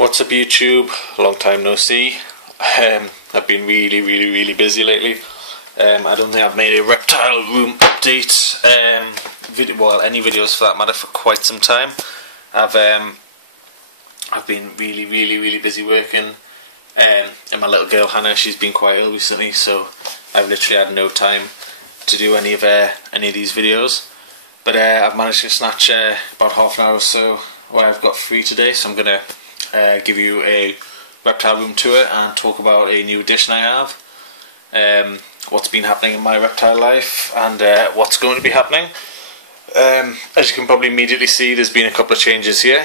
What's up YouTube? Long time no see. I've been really busy lately. I don't think I've made a reptile room update well, any videos for that matter, for quite some time. I've been really busy working, and my little girl Hannah, she's been quite ill recently, so I've literally had no time to do any of these videos. But I've managed to snatch about half an hour or so what I've got free today, so I'm gonna give you a reptile room tour and talk about a new addition I have, what's been happening in my reptile life, and what's going to be happening. As you can probably immediately see, there's been a couple of changes here.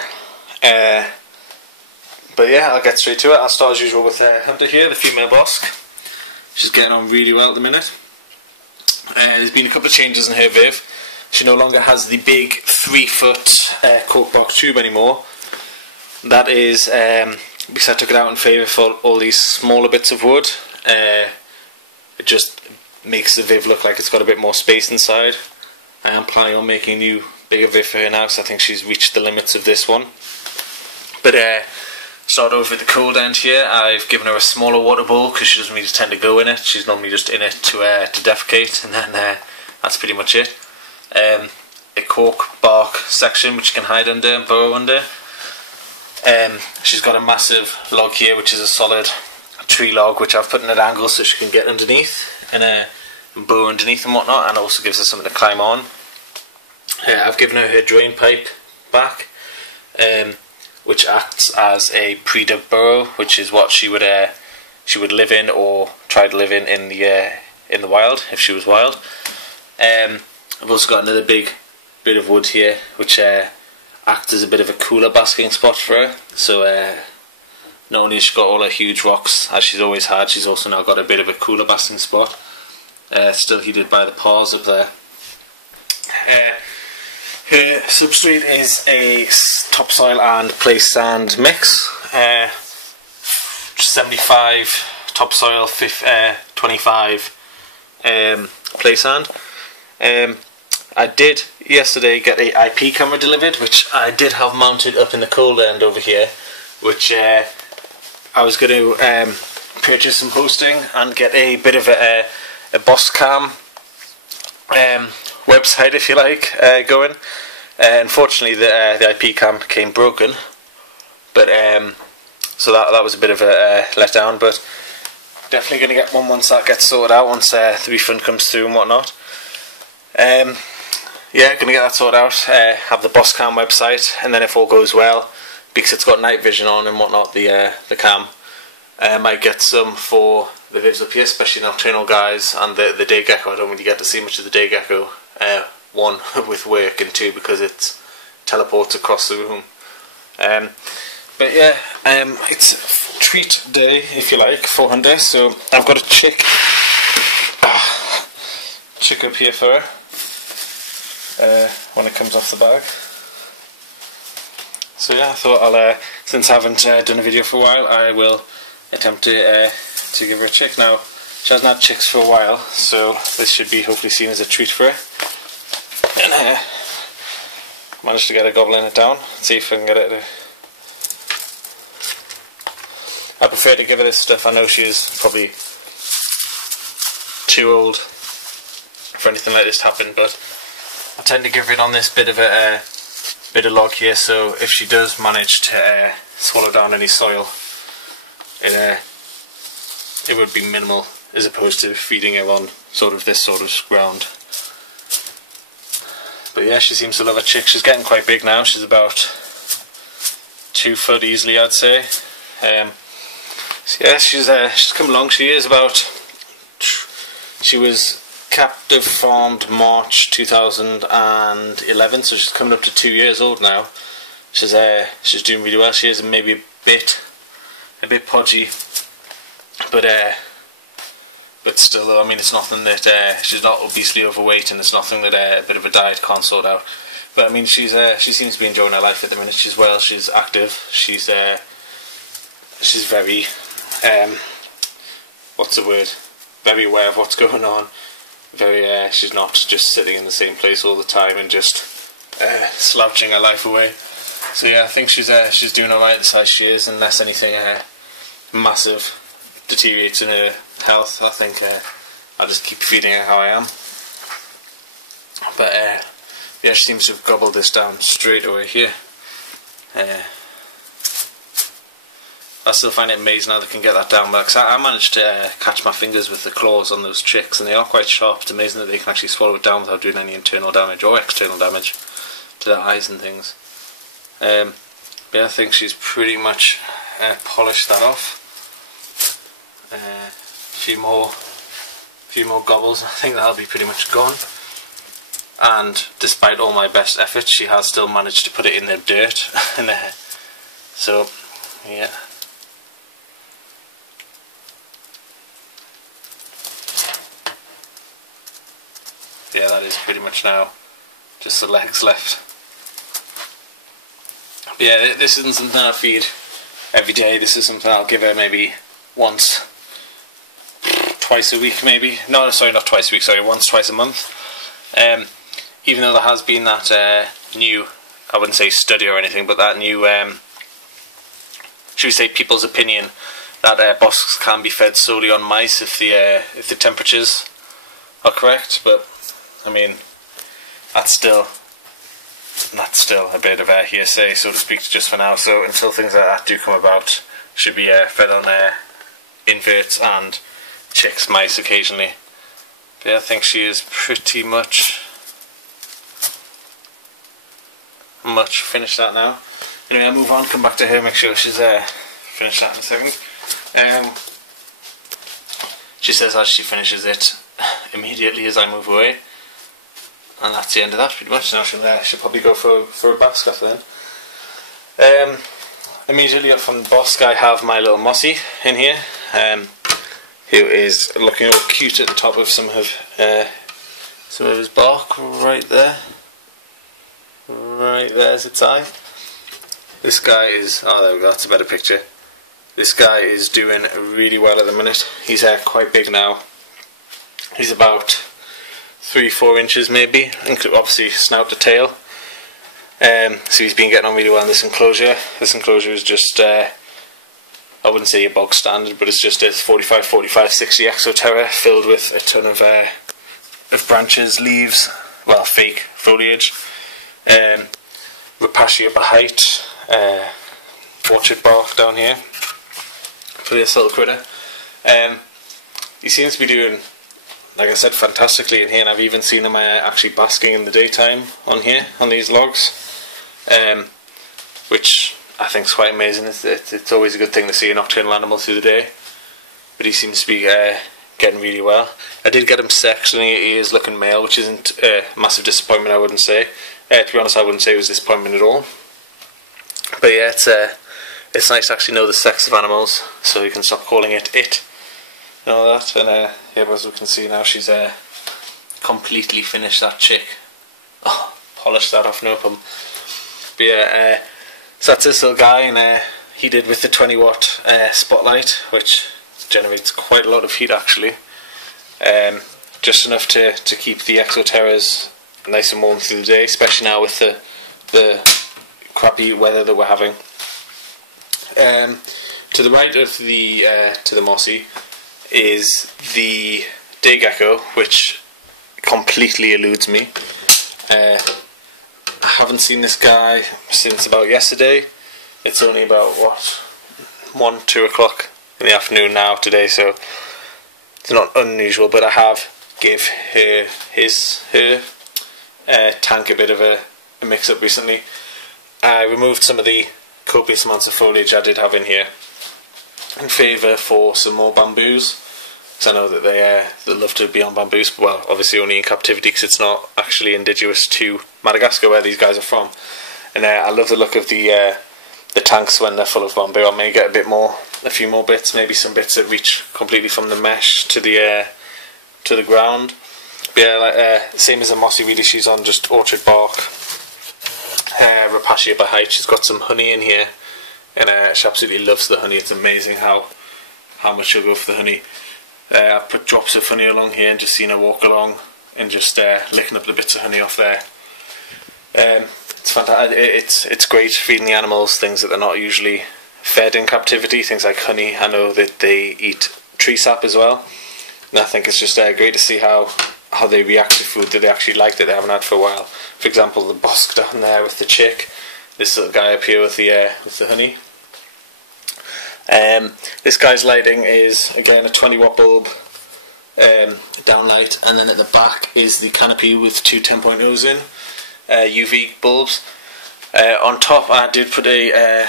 But yeah, I'll get straight to it. I'll start as usual with Hunter here, the female bosque. She's getting on really well at the minute. There's been a couple of changes in her viv. She no longer has the big 3-foot cork box tube anymore. That is because I took it out in favour for all these smaller bits of wood. It just makes the viv look like it's got a bit more space inside. I am planning on making a new bigger viv for her now, because I think she's reached the limits of this one. But start over at the cold end here. I've given her a smaller water bowl because she doesn't really tend to go in it. She's normally just in it to defecate, and then that's pretty much it. A cork bark section which you can hide under and burrow under. She's got a massive log here which is a solid tree log which I've put in at an angle so she can get underneath and burrow underneath and whatnot, and also gives her something to climb on. I've given her drain pipe back, which acts as a pre-dug burrow, which is what she would live in or try to live in the wild if she was wild. I've also got another big bit of wood here which acts as a bit of a cooler basking spot for her. So not only has she got all her huge rocks as she's always had, she's also now got a bit of a cooler basking spot, still heated by the paws up there. Her substrate is a topsoil and place sand mix, 75 topsoil, 25 place sand. I did yesterday get a IP camera delivered, which I did have mounted up in the cold end over here, which I was going to purchase some hosting and get a bit of a Bosscam website, if you like, going. Unfortunately the IP cam came broken, but so that was a bit of a letdown, but definitely going to get one once that gets sorted out, once the refund comes through and whatnot. Yeah, going to get that sorted out, have the Bosscam website, and then if all goes well, because it's got night vision on and whatnot, the cam, might get some for the vivs up here, especially nocturnal guys, and the day gecko. I don't really get to see much of the day gecko, one, with work, and two, because it teleports across the room. But yeah, it's treat day, if you like, for Hunter. So I've got a chick up here for her when it comes off the bag. So yeah, I thought since I haven't done a video for a while, I will attempt to give her a chick. Now, she hasn't had chicks for a while, so this should be hopefully seen as a treat for her. And managed to get her gobbling it down. Let's see if I can get it to... I prefer to give her this stuff. I know she is probably too old for anything like this to happen, but I tend to give it on this bit of log here, so if she does manage to swallow down any soil, it would be minimal, as opposed to feeding her on this sort of ground. But yeah, she seems to love her chick. She's getting quite big now. She's about 2 foot easily, I'd say. So yeah, she's come along. She was captive farmed March 2011, so she's coming up to 2 years old now. She's doing really well. She is maybe a bit podgy, but still, I mean, it's nothing that she's not obesely overweight, and it's nothing that a bit of a diet can't sort out. But I mean, she seems to be enjoying her life at the minute. She's well, she's active, she's very what's the word? Very aware of what's going on. She's not just sitting in the same place all the time and just slouching her life away. So yeah, I think she's doing alright the size she is, unless anything massive deteriorates in her health. I think I'll just keep feeding her how I am. But yeah, she seems to have gobbled this down straight away here. I still find it amazing how they can get that down, because I managed to catch my fingers with the claws on those chicks, and they are quite sharp. It's amazing that they can actually swallow it down without doing any internal damage or external damage to their eyes and things. But yeah, I think she's pretty much polished that off. A few more gobbles, I think that'll be pretty much gone. And despite all my best efforts, she has still managed to put it in the dirt. So yeah. Yeah, that is pretty much now just the legs left. But yeah, this isn't something I feed every day. This is something I'll give her maybe twice a week, maybe. No, sorry, not twice a week, sorry, twice a month. Even though there has been that new, I wouldn't say study or anything, but that new, should we say, people's opinion that bosks can be fed solely on mice if the temperatures are correct. But I mean, that's still a bit of hearsay, so to speak, just for now. So until things like that do come about, should be fed on inverts and chicks, mice occasionally. But yeah, I think she is pretty much finished that now. Anyway, I'll move on, come back to her, make sure she's finished that in a second. She says as she finishes it immediately as I move away. And that's the end of that pretty much. Now she'll probably go for a bask after then. Immediately up from the bosk I have my little Mossy in here, who is looking all cute at the top of some of his bark right there. Right there's its eye. This guy is, oh there we go, that's a better picture. This guy is doing really well at the minute. He's quite big now. He's about 3-4 inches maybe, obviously snout to tail. So he's been getting on really well in this enclosure. This enclosure is just, I wouldn't say a bog standard, but it's just a 45-60 Exoterra filled with a ton of branches, leaves, well, fake foliage. Reptile by height, orchard bark down here for this little critter. He seems to be doing, like I said, fantastically in here, and I've even seen him actually basking in the daytime on here, on these logs, which I think is quite amazing. It's always a good thing to see a nocturnal animal through the day, but he seems to be getting really well. I did get him sexed, and he is looking male, which isn't a massive disappointment, I wouldn't say. To be honest, I wouldn't say it was a disappointment at all. But yeah, it's nice to actually know the sex of animals, so you can stop calling it and all that. And yeah, as we can see now, she's completely finished that chick. Oh, polished that off, no problem. But yeah, so that's this little guy, and he did with the 20-watt spotlight, which generates quite a lot of heat actually. Just enough to keep the Exoterras nice and warm through the day, especially now with the crappy weather that we're having. To the right of the Mossy is the day gecko, which completely eludes me. I haven't seen this guy since about yesterday. It's only about 1-2 o'clock in the afternoon now today, so it's not unusual. But I have give her tank a bit of a mix-up recently. I removed some of the copious amounts of foliage I did have in here in favour for some more bamboos, because I know that they love to be on bamboos, well, obviously only in captivity, because it's not actually indigenous to Madagascar where these guys are from. And I love the look of the tanks when they're full of bamboo. I may get a few more bits, maybe some bits that reach completely from the mesh to the ground. But yeah, same as the Mossy really, she's on just orchard bark, Reptile by height. She's got some honey in here, and she absolutely loves the honey. It's amazing how much she'll go for the honey. I've put drops of honey along here and just seen her walk along and just licking up the bits of honey off there. It's fantastic. It's great feeding the animals things that they're not usually fed in captivity. Things like honey. I know that they eat tree sap as well. And I think it's just great to see how they react to food that they actually like that they haven't had for a while. For example, the bosque down there with the chick. This little guy up here with the honey. This guy's lighting is again a 20-watt bulb downlight, and then at the back is the canopy with two 10.0s in UV bulbs. On top, I did put a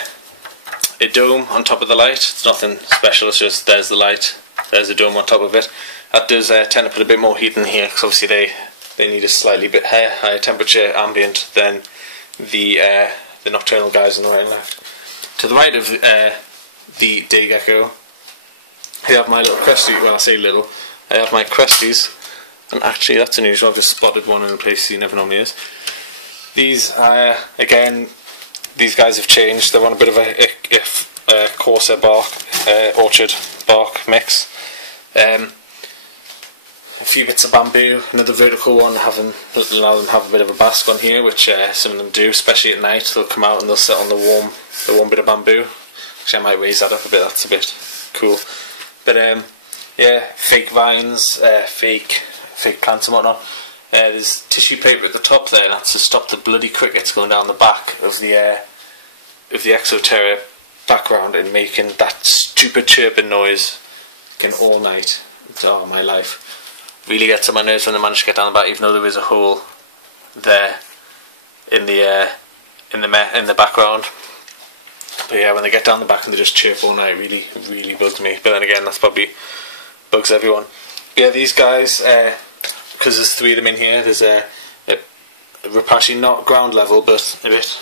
dome on top of the light. It's nothing special. It's just there's the light, there's a dome on top of it. That does tend to put a bit more heat in here because obviously they need a slightly bit higher temperature ambient than the nocturnal guys on the right and left. To the right of the day gecko, I have my little cresty. Well, I say little. I have my cresties, and actually that's unusual. I've just spotted one in a place he never normally is. These again, these guys have changed. They're on a bit of a coarser bark, orchard bark mix. A few bits of bamboo, another vertical one, allow them to have a bit of a bask on here, which some of them do, especially at night. They'll come out and they'll sit on the warm bit of bamboo. Actually, I might raise that up a bit. That's a bit cool. But yeah, fake vines, fake plants and whatnot. There's tissue paper at the top there, and that's to stop the bloody crickets going down the back of the Exoterra background and making that stupid chirping noise all night. Oh, my life. Really gets on my nerves when they manage to get down the back, even though there is a hole there in the background. But yeah, when they get down the back and they just chirp all night, really bugs me. But then again, that's probably bugs everyone. But yeah, these guys, because there's three of them in here, there's a Reptile, not ground level, but a bit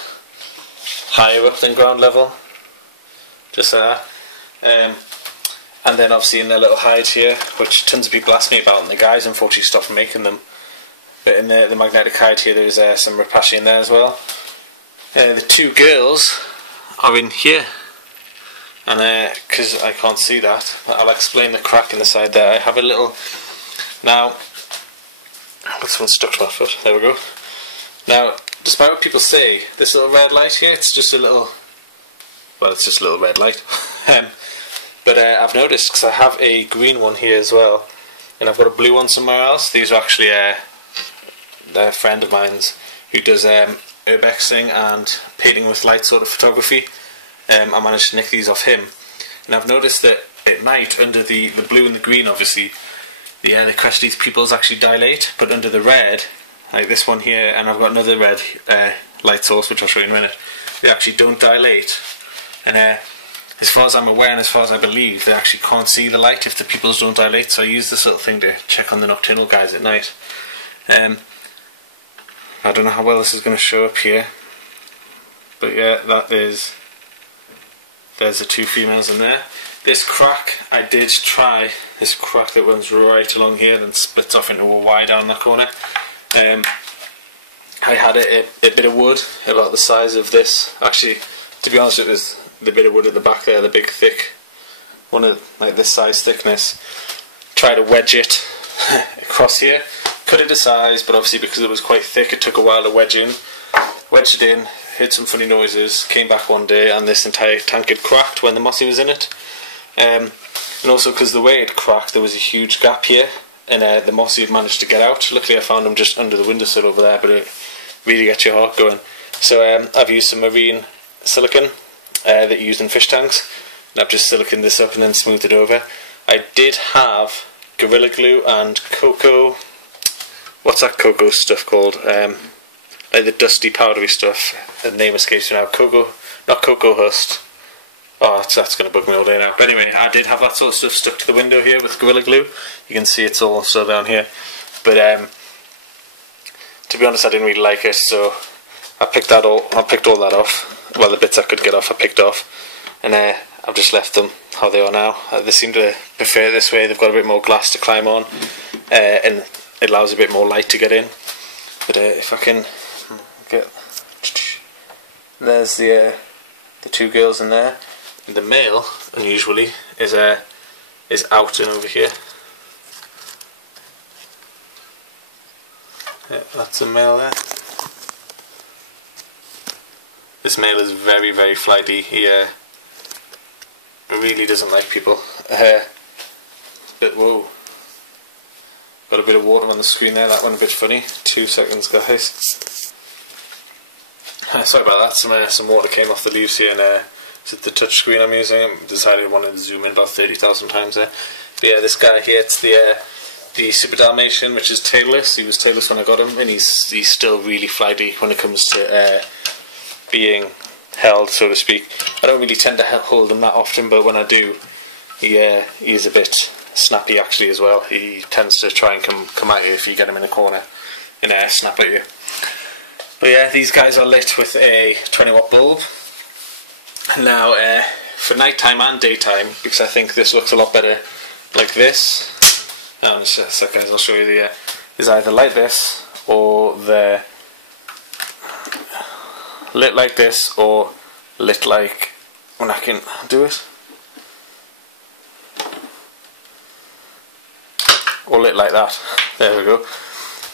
higher up than ground level, just like that. And then obviously in their little hides here, which tons of people ask me about, and the guys unfortunately stopped making them. But in the magnetic hide here, there's some Reptile in there as well. The two girls are in here, and because I can't see that, I'll explain the crack in the side there. I have a little, now, this one's stuck to my foot, there we go. Now, despite what people say, this little red light here, it's just a little, well, it's just a little red light. But I've noticed, because I have a green one here as well, and I've got a blue one somewhere else. These are actually a friend of mine's who does urbexing and painting with light sort of photography. I managed to nick these off him, and I've noticed that at night, under the blue and the green, obviously, the cresties pupils actually dilate, but under the red, like this one here, and I've got another red light source, which I'll show you in a minute, they actually don't dilate. And as far as I'm aware and as far as I believe, they actually can't see the light if the pupils don't dilate, so I use this little thing to check on the nocturnal guys at night. I don't know how well this is going to show up here, but yeah, there's the two females in there. This crack, I did try this crack that runs right along here and splits off into a Y down that corner. I had a bit of wood about the size of this. Actually, to be honest, it was the bit of wood at the back there, the big thick one of like this size thickness. Try to wedge it across here, cut it to size, but obviously because it was quite thick it took a while to wedge in. Wedged it in, heard some funny noises, came back one day and this entire tank had cracked when the mossy was in it. And also because the way it cracked, there was a huge gap here, and the mossy had managed to get out. Luckily I found him just under the windowsill over there, but it really gets your heart going. So I've used some marine silicone that you use in fish tanks, and I've just siliconed this up and then smoothed it over. I did have Gorilla Glue and cocoa, what's that cocoa stuff called? Like the dusty powdery stuff, the name escapes me now. Not cocoa husk. Oh, that's going to bug me all day now. But anyway, I did have that sort of stuff stuck to the window here with Gorilla Glue. You can see it's all still down here. But to be honest, I didn't really like it, so I picked all that off. Well, the bits I could get off, I picked off, and I've just left them how they are now. They seem to prefer it this way. They've got a bit more glass to climb on, and it allows a bit more light to get in. But if I can get, there's the two girls in there. The male, unusually, is out and over here. Yeah, that's a male there. This male is very, very flighty. He really doesn't like people. But whoa, got a bit of water on the screen there. That went a bit funny. 2 seconds, guys. Sorry about that. Some water came off the leaves here, and it's the touch screen I'm using. I decided I wanted to zoom in about 30,000 times there. But yeah, this guy here, it's the Super Dalmatian, which is tailless. He was tailless when I got him, and he's still really flighty when it comes to being held, so to speak. I don't really tend to hold him that often, but when I do, he is a bit snappy actually as well. He tends to try and come at you if you get him in a corner and snap at you. But yeah, these guys are lit with a 20-watt bulb. Now, for nighttime and daytime, because I think this looks a lot better like this. Now, in a sec, guys, I'll show you is either like this, or they're lit like this, or lit like, when I can do it, or lit like that. There we go.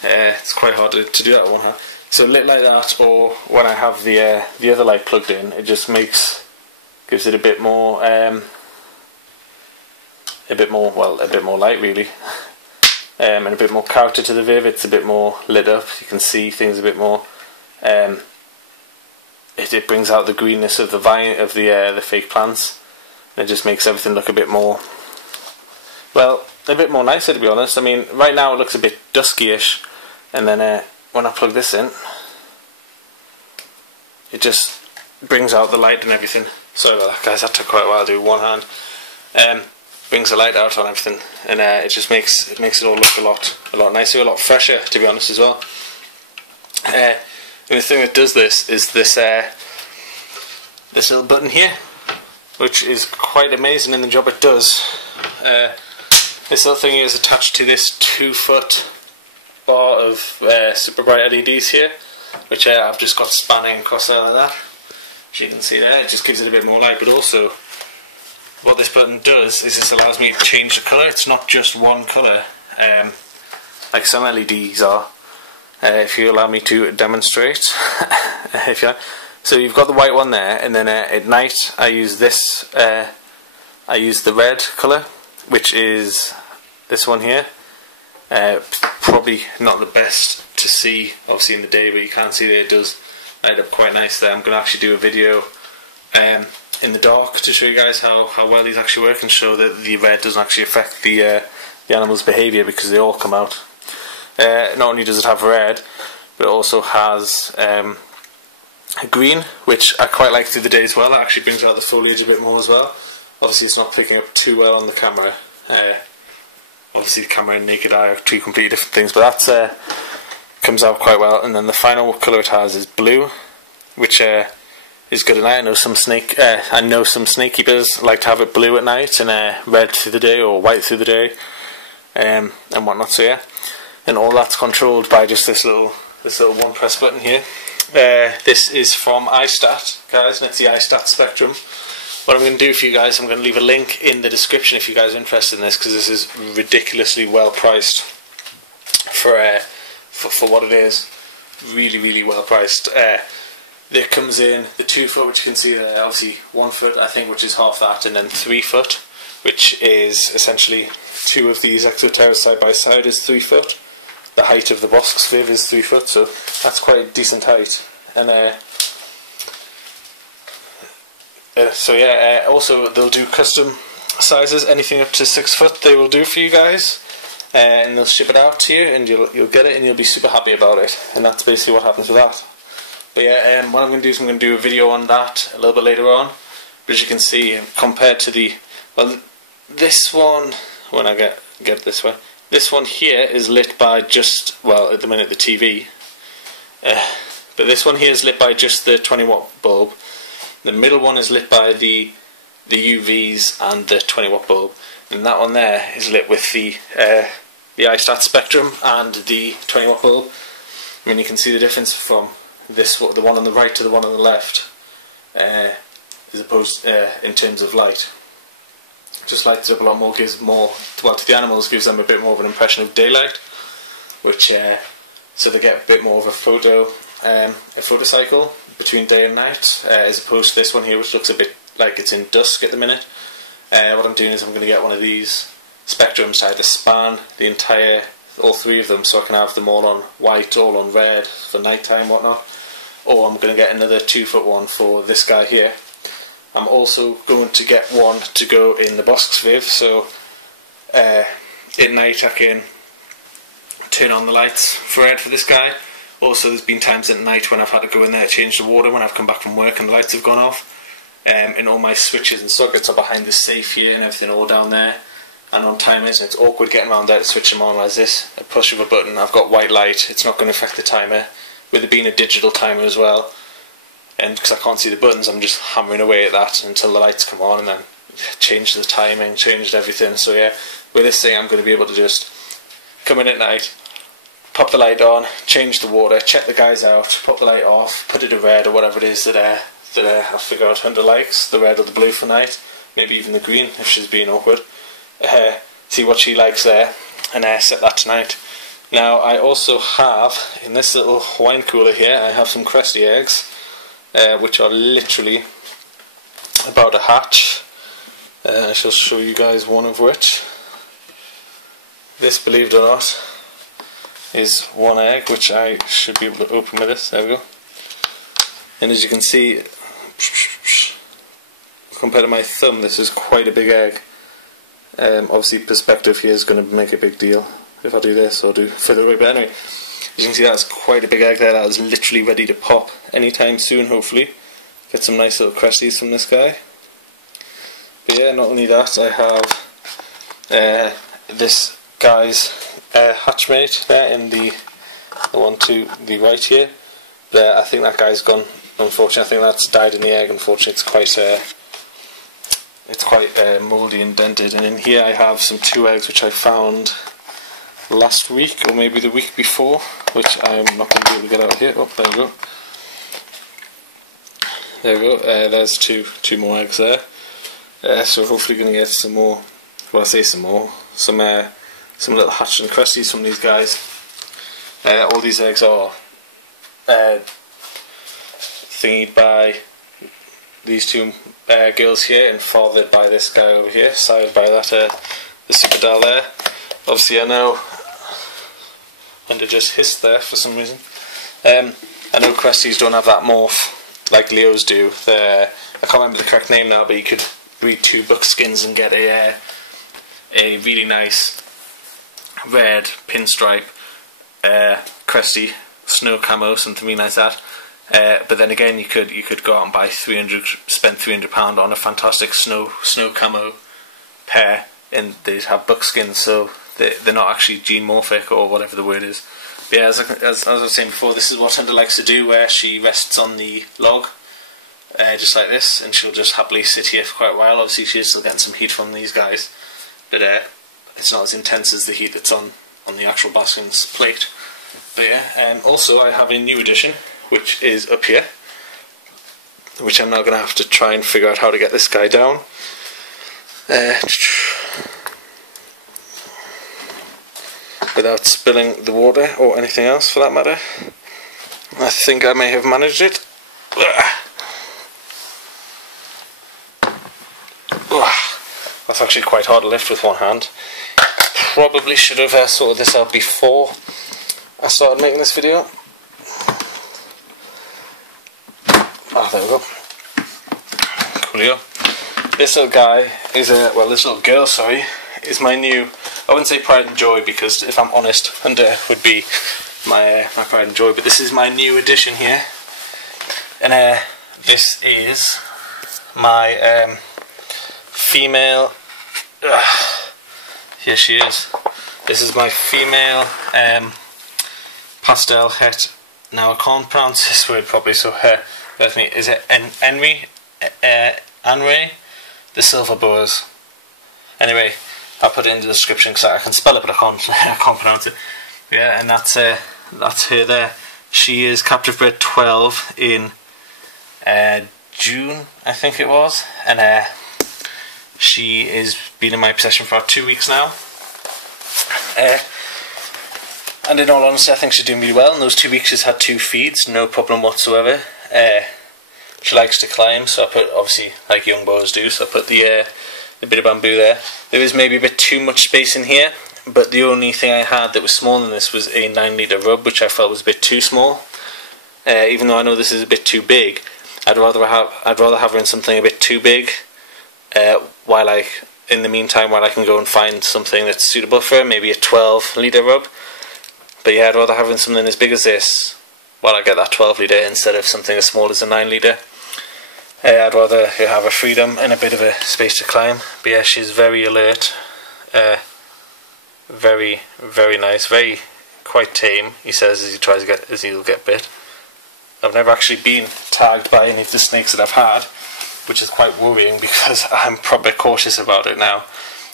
It's quite hard to do that with one hand. So lit like that, or when I have the other light plugged in, it just gives it a bit more light really, and a bit more character to the Viv. It's a bit more lit up. You can see things a bit more. It brings out the greenness of the fake plants. And it just makes everything look a bit more, well, a bit more nicer, to be honest. I mean, right now it looks a bit dusky-ish, and then when I plug this in, it just brings out the light and everything. Sorry about that, guys, that took quite a while to do with one hand. Brings the light out on everything, and it just makes it all look a lot nicer, a lot fresher, to be honest, as well. And the thing that does this is this little button here, which is quite amazing in the job it does. This little thing is attached to this 2-foot bar of super bright LEDs here, which I've just got spanning across there like that. As you can see there, it just gives it a bit more light. But also, what this button does is this allows me to change the colour. It's not just one colour, like some LEDs are. If you allow me to demonstrate, if you like. So you've got the white one there, and then at night I use this. I use the red colour, which is this one here. Probably not the best to see, obviously, in the day, but you can see that it does light up quite nice there. I'm going to actually do a video in the dark to show you guys how well these actually work, and show that the red doesn't actually affect the animal's behaviour, because they all come out. Not only does it have red, but it also has green, which I quite like through the day as well. It actually brings out the foliage a bit more as well. Obviously it's not picking up too well on the camera. Obviously the camera and naked eye are two completely different things, but that comes out quite well. And then the final colour it has is blue, which is good at night. I know some snake keepers like to have it blue at night and red through the day, or white through the day, and whatnot. So yeah, and all that's controlled by just this little one press button here. This is from iSTAT, guys, and it's the iSTAT Spectrum. What I'm going to do for you guys, I'm going to leave a link in the description if you guys are interested in this, because this is ridiculously well priced for what it is. Really, really well priced. There comes in the 2-foot, which you can see there, obviously 1 foot, I think, which is half that, and then 3-foot, which is essentially 2 of these Exoterras side by side is 3 foot. The height of the Bosk's Viv is 3 foot, so that's quite a decent height. And so yeah, also they'll do custom sizes, anything up to 6 foot they will do for you guys, and they'll ship it out to you, and you'll get it, and you'll be super happy about it. And that's basically what happens with that. But yeah, what I'm going to do is I'm going to do a video on that a little bit later on. But as you can see, compared to the, well, this one, when I get it this way, this one here is lit by just, well, at the minute the TV, but this one here is lit by just the 20-watt bulb. The middle one is lit by the UVs and the 20-watt bulb, and that one there is lit with the iSTAT Spectrum and the 20-watt bulb. I mean, you can see the difference from the one on the right to the one on the left, as opposed in terms of light. Just lights it up a lot more, gives more, well, to the animals, gives them a bit more of an impression of daylight, which so they get a bit more of a photo cycle, between day and night, as opposed to this one here, which looks a bit like it's in dusk at the minute. What I'm doing is I'm going to get one of these spectrums to either span the entire, all three of them, so I can have them all on white, all on red for night time, whatnot. Or I'm going to get another 2-foot one for this guy here. I'm also going to get one to go in the bosks with, so at night I can turn on the lights for red for this guy. Also, there's been times at night when I've had to go in there to change the water when I've come back from work and the lights have gone off. And all my switches and sockets are behind the safe here and everything all down there. And on timers, and it's awkward getting around there to switch them on as this. A push of a button, I've got white light, it's not going to affect the timer. With it being a digital timer as well. And because I can't see the buttons, I'm just hammering away at that until the lights come on, and then change the timing, changed everything. So yeah, with this thing I'm going to be able to just come in at night, pop the light on, change the water, check the guys out, pop the light off, put it to red or whatever it is that I figure out Hunter likes, the red or the blue for night, maybe even the green if she's being awkward. See what she likes there, and set that tonight. Now I also have, in this little wine cooler here, I have some Cresty eggs, which are literally about a hatch. I shall show you guys one of which. This, believe it or not, is one egg, which I should be able to open with this. There we go. And as you can see, compared to my thumb, this is quite a big egg. Obviously perspective here is going to make a big deal if I do this or do further away, but anyway, you can see that's quite a big egg there. That is literally ready to pop anytime soon, hopefully. Get some nice little Cresties from this guy. But yeah, not only that, I have this guy's hatchmate there in the one to the right here. There, I think that guy's gone, unfortunately. I think that's died in the egg. Unfortunately, it's quite mouldy and dented. And in here I have some 2 eggs which I found last week or maybe the week before, which I'm not going to be able to get out here. Oh, there we go. There we go. There's two more eggs there. So hopefully going to get some more. Well, I say some more. Some little hatch and Cresties from these guys. All these eggs are thingied by these 2 girls here and fathered by this guy over here, sired by that the super doll there. Obviously I know, and it just hissed there for some reason. I know Cresties don't have that morph like Leos do. I can't remember the correct name now, but you could breed 2 buckskins and get a really nice red pinstripe Cresty, snow camo, something really nice like that. But then again, you could go out and buy spend £300 on a fantastic snow camo pair, and they'd have buckskins, so they're not actually gene morphic or whatever the word is. But yeah, as I was saying before, this is what Hunter likes to do, where she rests on the log, just like this, and she'll just happily sit here for quite a while. Obviously, she is still getting some heat from these guys, but it's not as intense as the heat that's on the actual baskin's plate. But yeah, also I have a new addition, which is up here, which I'm now going to have to try and figure out how to get this guy down. Without spilling the water or anything else for that matter. I think I may have managed it. That's actually quite hard to lift with one hand. Probably should have sorted this out before I started making this video. There we go. Coolio. This little guy is this little girl, sorry, is my new, I wouldn't say pride and joy, because if I'm honest, Hunter would be my pride and joy, but this is my new addition here. And this is my female, here she is. This is my female pastel het. Now I can't pronounce this word properly, so with me, is it Henry? The silver boas. Anyway, I'll put it in the description because I can spell it, but I can't pronounce it. Yeah, and that's her there. She is captive bred 12 in June, I think it was, and she has been in my possession for about 2 weeks now. And in all honesty, I think she's doing really well. In those 2 weeks she's had 2 feeds, no problem whatsoever. she likes to climb, so I put, obviously like young boas do, so I put the bit of bamboo there. There is maybe a bit too much space in here, but the only thing I had that was smaller than this was a 9 litre rub, which I felt was a bit too small. Even though I know this is a bit too big, I'd rather have her in something a bit too big, in the meantime while I can go and find something that's suitable for her, maybe a 12 litre rub. But yeah, I'd rather have her in something as big as this while I get that 12 litre instead of something as small as a 9 litre. I'd rather her have her freedom and a bit of a space to climb. But yeah, she's very alert, very, very nice, quite tame, he says, as he'll get bit. I've never actually been tagged by any of the snakes that I've had, which is quite worrying because I'm probably cautious about it now.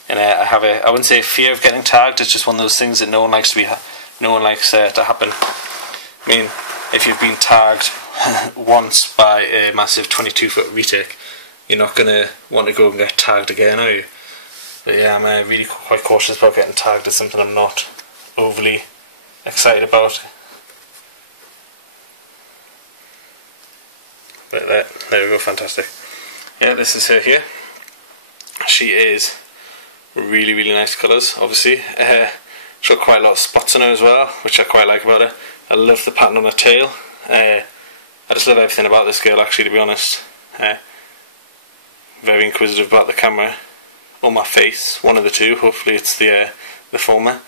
And I have I wouldn't say a fear of getting tagged. It's just one of those things that no one likes to happen. I mean, if you've been tagged once by a massive 22-foot retic, you're not going to want to go and get tagged again, are you? But yeah, I'm really quite cautious about getting tagged. It's something I'm not overly excited about. But there we go, fantastic. Yeah, this is her here. She is really, really nice colours, obviously. She's got quite a lot of spots on her as well, which I quite like about her. I love the pattern on her tail. I just love everything about this girl, actually, to be honest. Very inquisitive about the camera, or my face, one of the two. Hopefully it's the former.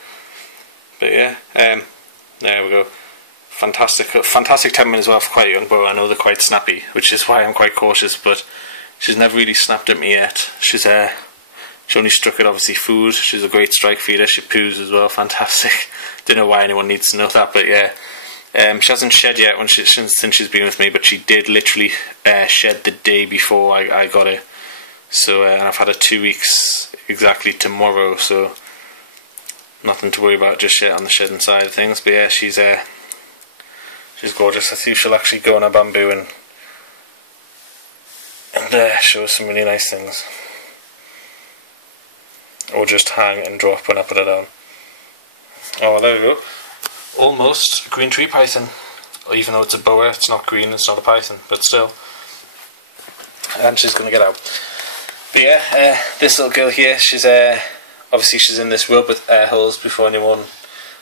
But yeah, there we go. Fantastic temperament as well for quite a young boa. I know they're quite snappy, which is why I'm quite cautious, but she's never really snapped at me yet. She only struck at obviously food. She's a great strike feeder. She poos as well, fantastic. Don't know why anyone needs to know that, but yeah. She hasn't shed yet since she's been with me, but she did literally shed the day before I got her. So and I've had her 2 weeks exactly tomorrow, so nothing to worry about just yet on the shedding side of things. But yeah, she's gorgeous. I think she'll actually go on a bamboo and show us some really nice things, or just hang and drop when I put her down. Oh, there we go. Almost green tree python. Even though it's a boa, it's not green, it's not a python, but still. And she's going to get out. But yeah, this little girl here, she's obviously she's in this rub with air holes before anyone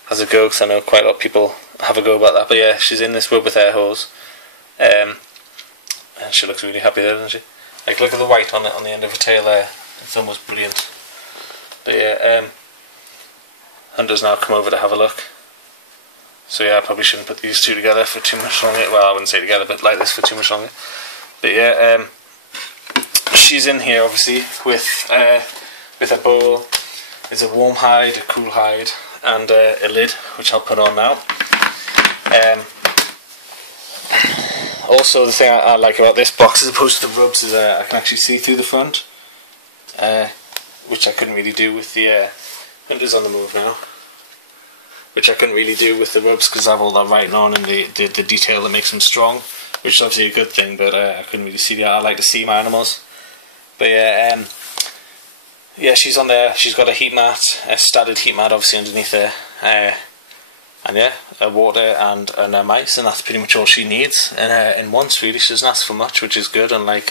has a go, because I know quite a lot of people have a go about that. But yeah, she's in this rub with air holes. And she looks really happy there, doesn't she? Like, look at the white on the end of her tail there. It's almost brilliant. But yeah, Hunter's now come over to have a look. So yeah, I probably shouldn't put these two together for too much longer. Well, I wouldn't say together, but like this for too much longer. But yeah, she's in here obviously with a bowl. There's a warm hide, a cool hide, and a lid, which I'll put on now. Also, the thing I like about this box as opposed to the rubs is I can actually see through the front, which I couldn't really do with the Hunter's on the move now, which I couldn't really do with the rubs because I have all that writing on and the detail that makes them strong, which is obviously a good thing, but I couldn't really see that. I like to see my animals. But yeah, yeah, she's on there. She's got a heat mat, a studded heat mat obviously underneath her, and yeah, a water and a mice, and that's pretty much all she needs in once really. She doesn't ask for much, which is good, unlike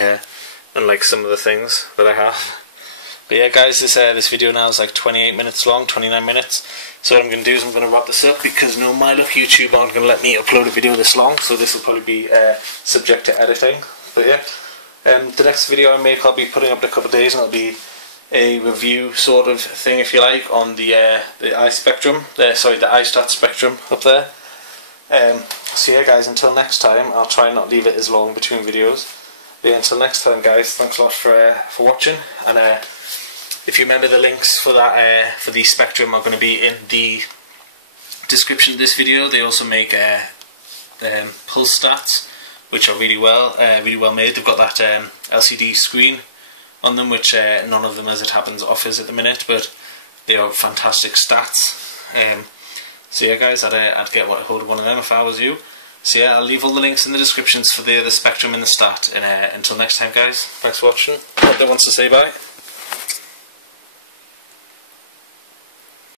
some of the things that I have. But yeah guys, this video now is like 28 minutes long, 29 minutes. So what I'm going to do is I'm going to wrap this up, because no, my luck, YouTube aren't going to let me upload a video this long, so this will probably be subject to editing. But yeah, the next video I make I'll be putting up in a couple of days, and it'll be a review sort of thing, if you like, on the iSTAT spectrum up there. So yeah guys, until next time, I'll try and not leave it as long between videos. But yeah, until next time guys, thanks a lot for watching, and if you remember, the links for that for the spectrum are going to be in the description of this video. They also make pulse stats, which are really well made. They've got that LCD screen on them, which none of them, as it happens, offers at the minute, but they are fantastic stats. So yeah guys, I'd get hold of one of them if I was you. So yeah, I'll leave all the links in the descriptions for the spectrum and the stat. And until next time guys, thanks for watching. Hunter wants to say bye.